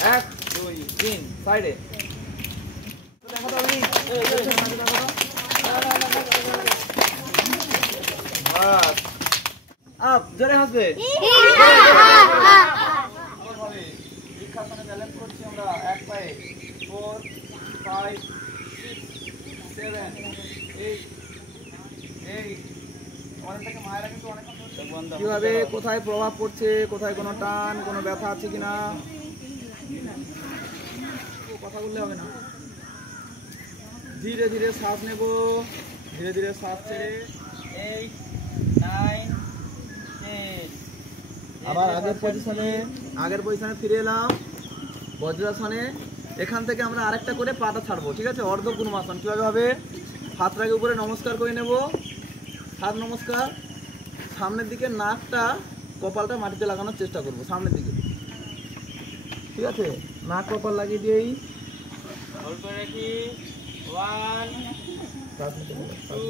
1 2 3 সাইডে দেখো তো আমি বাস আপ জোরে হাসবে ব্যালেন্স করছি আমরা এক পায়ে 4 5 6 7 8 কিভাবে কোথায় প্রভাব পড়ছে, কোথায় কোনো টান, কোনো ব্যথা আছে কিনা কথা বললে হবে না। ধীরে ধীরে শ্বাস নেব, ধীরে ধীরে শ্বাস ছেড়ে 8 9 10 আবার আগের পজিশনে ফিরে এলাম বজ্রাসনে। এখান থেকে আমরা আরেকটা করে পাটা ছাড়বো, ঠিক আছে? অর্ধ কুর্মাসন কিভাবে হবে? হাতটাকে উপরে নমস্কার করে নেব, হাত নমস্কার, সামনের দিকে নাকটা কপালটা মাটিতে লাগানোর চেষ্টা করব, সামনের দিকে, ঠিক আছে? নাক কপাল লাগিয়ে দিয়েই অল্প রাখি 1 2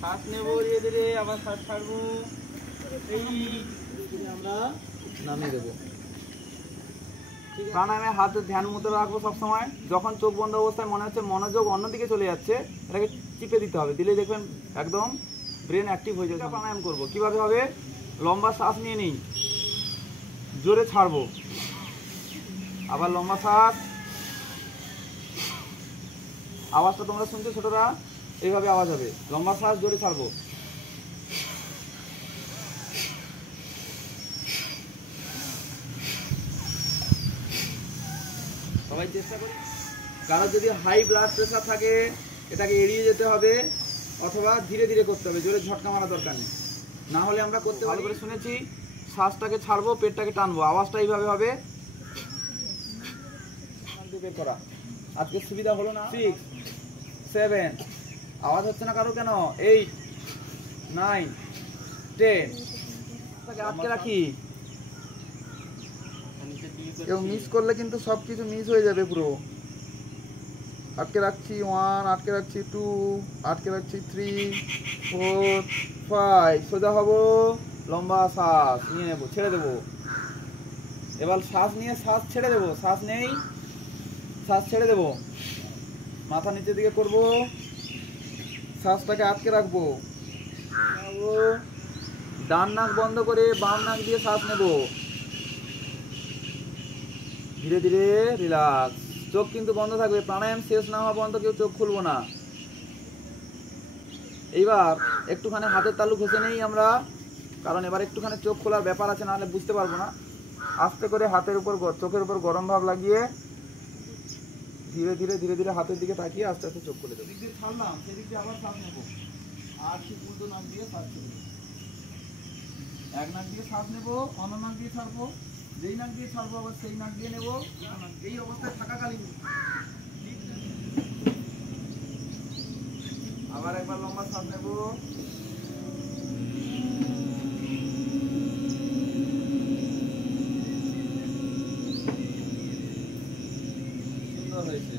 শ্বাস নেব ধীরে ধীরে, আবার শ্বাস ছাড়বো, এই আমরা নামিয়ে দেবো। প্রাণায়ামে হাতে ধ্যান মুদ্রা রাখবো সবসময়। যখন চোখ বন্ধ অবস্থায় মনে হচ্ছে মনোযোগ অন্যদিকে চলে যাচ্ছে, এটাকে চিপে দিতে হবে, দিলে দেখবেন একদম ব্রেন অ্যাক্টিভ হয়ে যাবে। প্রাণায়াম করবো কিভাবে হবে? লম্বা শ্বাস নিয়ে নিই, জোরে ছাড়বো, আবার লম্বা শ্বাস, আওয়াজটা তোমরা শুনছো ছোটরা? এইভাবে আওয়াজ হবে, লম্বা শ্বাস, জোরে ছাড়বো। সবাই চেষ্টা করি। কারণ যদি হাই ব্লাড প্রেশার থাকে এটাকে এড়িয়ে যেতে হবে, অথবা ধীরে ধীরে করতে হবে, জোরে ঝটকা মারা দরকার নেই। না হলে আমরা করতে ভালো করে শুনেছি, শ্বাসটাকে ছাড়বো, পেটটাকে টানবো, আওয়াজটা এইভাবে হবে। বের করা আজকে সুবিধা হলো না। 6 7 আওয়াজ হচ্ছে না কারো কেন? 8 9 10 আটকে রাখি। কেউ মিস করলে কিন্তু সবকিছু মিস হয়ে যাবে পুরো। আটকে রাখছি 1, আটকে রাখছি 2, আটকে রাখছি 3 4 5, সোজা হবো, লম্বা শ্বাস নিয়ে নেবো, ছেড়ে দেবো। এবার শ্বাস নিয়ে শ্বাস ছেড়ে দেবো, শ্বাস নেই, শ্বাস ছেড়ে দেবো, মাথা নিচের দিকে করবো, শ্বাসটাকে আটকে রাখবো, ডান নাক বন্ধ করে বাম নাক দিয়ে শ্বাস নেব, ধীরে ধীরে রিল্যাক্স। চোখ কিন্তু বন্ধ থাকবে, প্রাণায়াম শেষ না হওয়া পর্যন্ত কেউ চোখ খুলবো না। এইবার একটুখানি হাতের তালু ঘষে নেই আমরা, কারণ এবার একটুখানি চোখ খোলার ব্যাপার আছে, নাহলে বুঝতে পারবো না। আস্তে করে হাতের উপর, চোখের উপর গরম ভাব লাগিয়ে ধীরে ধীরে ধীরে ধীরে হাতের দিকে তাকিয়ে আস্তে আস্তে চোখ খুলে দেবো। দিক দিয়ে ছাড়লাম, সেদিক দিয়ে আবার শ্বাস নেবো, আর ঠিক উল্টো নাক দিয়ে শ্বাস নেবো। এক নাক দিয়ে শ্বাস নেবো, অন্য নাক দিয়ে ছাড়বো, যেই নাক দিয়ে ছাড়বো আবার সেই নাক দিয়ে নেবো। এই অবস্থায় থাকাকালীন আবার একবার লম্বা শ্বাস নেবো, সুন্দর হয়েছে।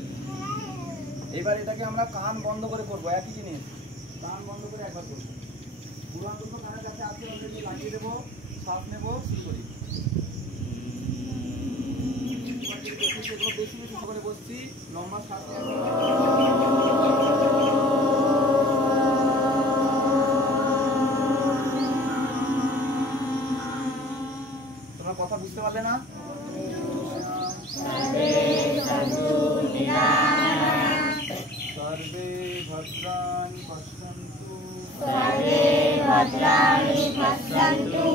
এবার এটাকে আমরা কান বন্ধ করে করবো, একই জিনিস, কান বন্ধ করে একবার করবো। পুরান দুটো কানের কাছে আছে অলরেডি, লাগিয়ে দেবো, শ্বাস নেবো, শুরু করি। বেশি বেশি করে বসছি, লম্বা শ্বাস তোমরা কথা বুঝতে পারলে না? সর্বে ভদ্রাণি পশ্যন্তু, সর্বে ভদ্রাণি পশ্যন্তু,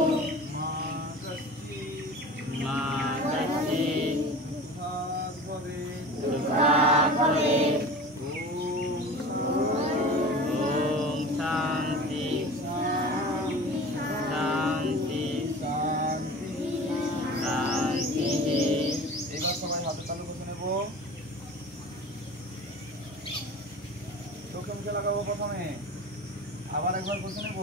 মা কশ্চিৎ দুঃখাৎ ভবেৎ। ওম শান্তি শান্তি শান্তি। এবার সবাই হাতে তালু করে নেব, চোখে মুখে লাগাবো প্রথমে, আবার একবার বসে নেব,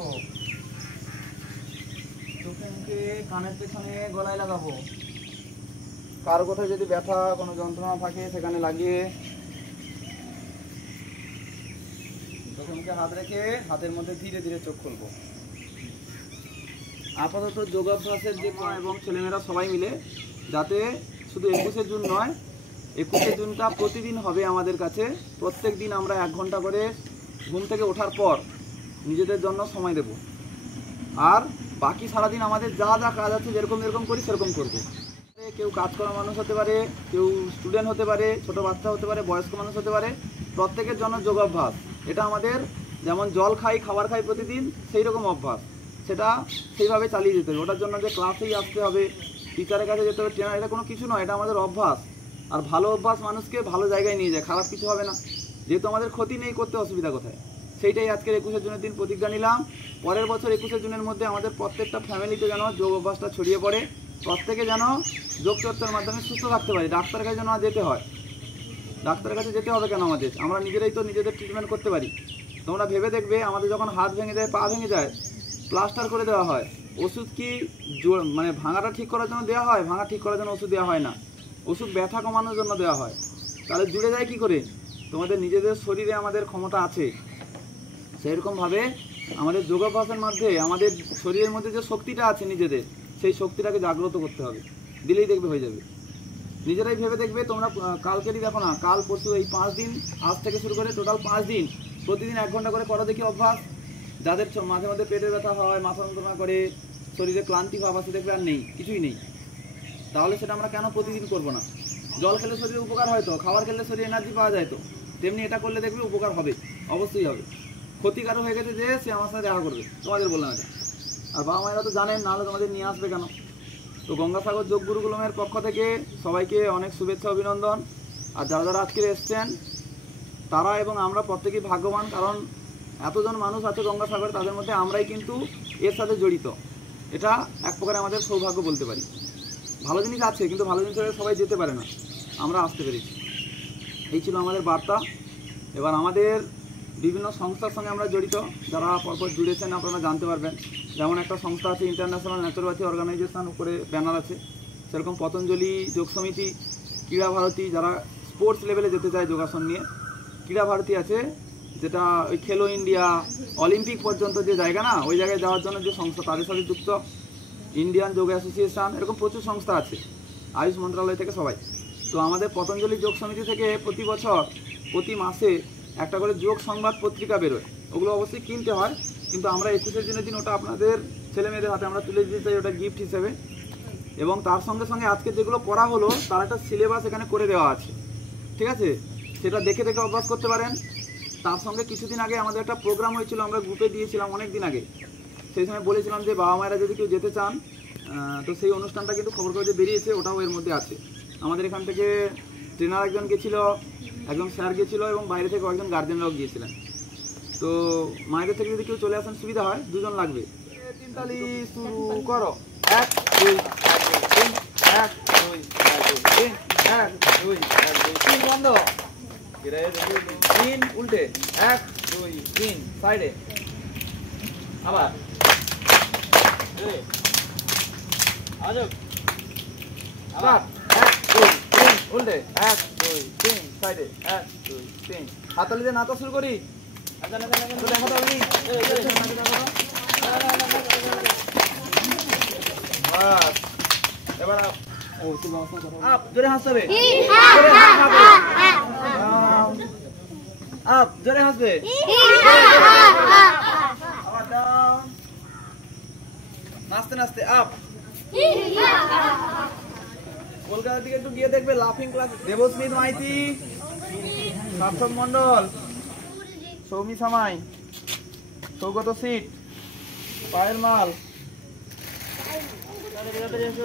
চোখে মুখে কানের পেছনে গলায় লাগাবো। কারো কোথায় যদি ব্যথা কোনো যন্ত্রণা থাকে সেখানে লাগিয়ে চোখে মুখে হাত রেখে হাতের মধ্যে ধীরে ধীরে চোখ খুলবো। আপাতত যোগাভ্যাসের যে মা এবং ছেলেমেয়েরা সবাই মিলে যাতে শুধু 21শে জুন নয়, 21শে জুনটা প্রতিদিন হবে আমাদের কাছে। প্রত্যেক দিন আমরা 1 ঘন্টা করে ঘুম থেকে ওঠার পর নিজেদের জন্য সময় দেব, আর বাকি সারাদিন আমাদের যা যা কাজ আছে যেরকম যেরকম করি সেরকম করবো। কেউ কাজ করা মানুষ হতে পারে, কেউ স্টুডেন্ট হতে পারে, ছোট বাচ্চা হতে পারে, বয়স্ক মানুষ হতে পারে, প্রত্যেকের জন্য যোগাভ্যাস। এটা আমাদের যেমন জল খাই, খাবার খাই প্রতিদিন, সেই রকম অভ্যাস, সেটা সেইভাবে চালিয়ে যেতে হবে। ওটার জন্য যে ক্লাসেই আসতে হবে, টিচারের কাছে যেতে হবে, ট্রেনার, এটা কোনো কিছু নয়, এটা আমাদের অভ্যাস। আর ভালো অভ্যাস মানুষকে ভালো জায়গায় নিয়ে যায়, খারাপ কিছু হবে না। যেহেতু আমাদের ক্ষতি নেই, করতে অসুবিধা কোথায়? সেইটাই আজকের 21শে জুনের দিন প্রতিজ্ঞা নিলাম। পরের বছর 21শে জুনের মধ্যে আমাদের প্রত্যেকটা ফ্যামিলিতে যেন যোগ অভ্যাসটা ছড়িয়ে পড়ে, প্রত্যেকে যেন যোগ চর্চার মাধ্যমে সুস্থ থাকতে পারি। ডাক্তারের কাছে যেন যেতে হয়, ডাক্তারের কাছে যেতে হবে কেন? আমরা নিজেরাই তো নিজেদের ট্রিটমেন্ট করতে পারি। তোমরা ভেবে দেখবে, আমাদের যখন হাত ভেঙে যায়, পা ভেঙে যায়, প্লাস্টার করে দেওয়া হয়। ওষুধ কি মানে ভাঙাটা ঠিক করার জন্য দেওয়া হয়? ভাঙা ঠিক করার জন্য ওষুধ দেওয়া হয় না, ওষুধ ব্যথা কমানোর জন্য দেওয়া হয়। তাহলে জুড়ে যায় কি করে? তোমাদের নিজেদের শরীরে আমাদের ক্ষমতা আছে, সেইরকমভাবে আমাদের যোগাভ্যাসের মধ্যে আমাদের শরীরের মধ্যে যে শক্তিটা আছে নিজেদের, সেই শক্তিটাকে জাগ্রত করতে হবে। দিলেই দেখবে হয়ে যাবে। নিজেরাই ভেবে দেখবে, তোমরা কালকেরই দেখো না, কাল পরশু, এই 5 দিন, আজ থেকে শুরু করে টোটাল 5 দিন প্রতিদিন 1 ঘন্টা করে করো দেখি অভ্যাস। যাদের মাঝে মাঝে পেটের ব্যথা হয়, মাথা যন্ত্রণা করে, শরীরে ক্লান্তি ভাব আছে, দেখবে আর নেই, কিছুই নেই। তাহলে সেটা আমরা কেন প্রতিদিন করবো না? জল খেলে শরীরে উপকার হয় তো, খাবার খেলে শরীরে এনার্জি পাওয়া যায় তো, তেমনি এটা করলে দেখবে উপকার হবে, অবশ্যই হবে। ক্ষতিকারক হয়ে গেছে যে সে আমার সাথে দেখা করবে, তোমাদের বললাম এটা। আর বাবা মায়েরা তো জানেন, নাহলে তোমাদের নিয়ে আসবে কেন? তো গঙ্গাসাগর যোগ গুরুকুলমের পক্ষ থেকে সবাইকে অনেক শুভেচ্ছা, অভিনন্দন। আর যারা যারা আজকে এসছেন, তারা এবং আমরা প্রত্যেকেই ভাগ্যবান, কারণ এতজন মানুষ আছে গঙ্গাসাগরে, তাদের মধ্যে আমরাই কিন্তু এর সাথে জড়িত। এটা এক প্রকারে আমাদের সৌভাগ্য বলতে পারি। ভালো জিনিস আছে, কিন্তু ভালো জিনিসে সবাই যেতে পারে না, আমরা আসতে পেরেছি। এই ছিল আমাদের বার্তা। এবার আমাদের বিভিন্ন সংস্থার সঙ্গে আমরা জড়িত, যারা পরপর জুড়েছেন আপনারা জানতে পারবেন। যেমন একটা সংস্থা আছে, ইন্টারন্যাশনাল ন্যাচুরোপ্যাথি অর্গানাইজেশন, উপরে ব্যানার আছে। সেরকম পতঞ্জলি যোগ সমিতি, ক্রীড়া ভারতী, যারা স্পোর্টস লেভেলে যেতে চায় যোগাসন নিয়ে, ক্রীড়া ভারতী আছে, যেটা ওই খেলো ইন্ডিয়া, অলিম্পিক পর্যন্ত যে জায়গা না, ওই জায়গায় যাওয়ার জন্য যে সংস্থা, তাদের সাথে যুক্ত ইন্ডিয়ান যোগ অ্যাসোসিয়েশন, এরকম প্রচুর সংস্থা আছে, আয়ুষ মন্ত্রণালয় থেকে সবাই। তো আমাদের পতঞ্জলি যোগ সমিতি থেকে প্রতি বছর, প্রতি মাসে একটা করে যোগ সংবাদ পত্রিকা বেরোয়। ওগুলো অবশ্যই কিনতে হয়, কিন্তু আমরা 21শে জুনের দিন ওটা আপনাদের ছেলে মেয়েদের হাতে আমরা তুলে দিতে চাই, ওটা গিফট হিসেবে। এবং তার সঙ্গে সঙ্গে আজকে যেগুলো করা হলো, তার একটা সিলেবাস এখানে করে দেওয়া আছে, ঠিক আছে? সেটা দেখে দেখে অভ্যাস করতে পারেন। তার সঙ্গে কিছুদিন আগে আমাদের একটা প্রোগ্রাম হয়েছিল, আমরা গ্রুপে দিয়েছিলাম অনেক দিন আগে। সেই সময় বলেছিলাম যে বাবা মায়েরা যদি কেউ যেতে চান, তো সেই অনুষ্ঠানটা কিন্তু খবর কাগজে বেরিয়েছে, ওটাও এর মধ্যে আছে। আমাদের এখান থেকে ট্রেনার একজন গেছিলো, একজন স্যার গেছিলো, এবং বাইরে থেকে একজন গার্জেনরাও গিয়েছিলেন। তো মায়েদের থেকে যদি কেউ চলে আসেন সুবিধা হয়, 2 জন লাগবে। 3 তালি শুরু করো। 1 2 3 1 2 3 1 2 3 বন্ধ। 3 উল্টে 1 2 3 সাইডে। আবার আবার 1 2 3 উল্টে 1 2 3 সাইডে 1 2 3। হাতালি দিয়ে নাচা শুরু করি। দেখো তো আপনি, এবার আপ জোরে হাসতে হবে, আপ জোরে হাসবে, নাচতে নাচতে আপ। কলকাতার দিকে একটু গিয়ে দেখবে লাফিং ক্লাস, দেবস্মিত মাইতি, সার্থক মন্ডল, সৌমি সামাই, সৌগত সিট, পায়েল মাল। দেখি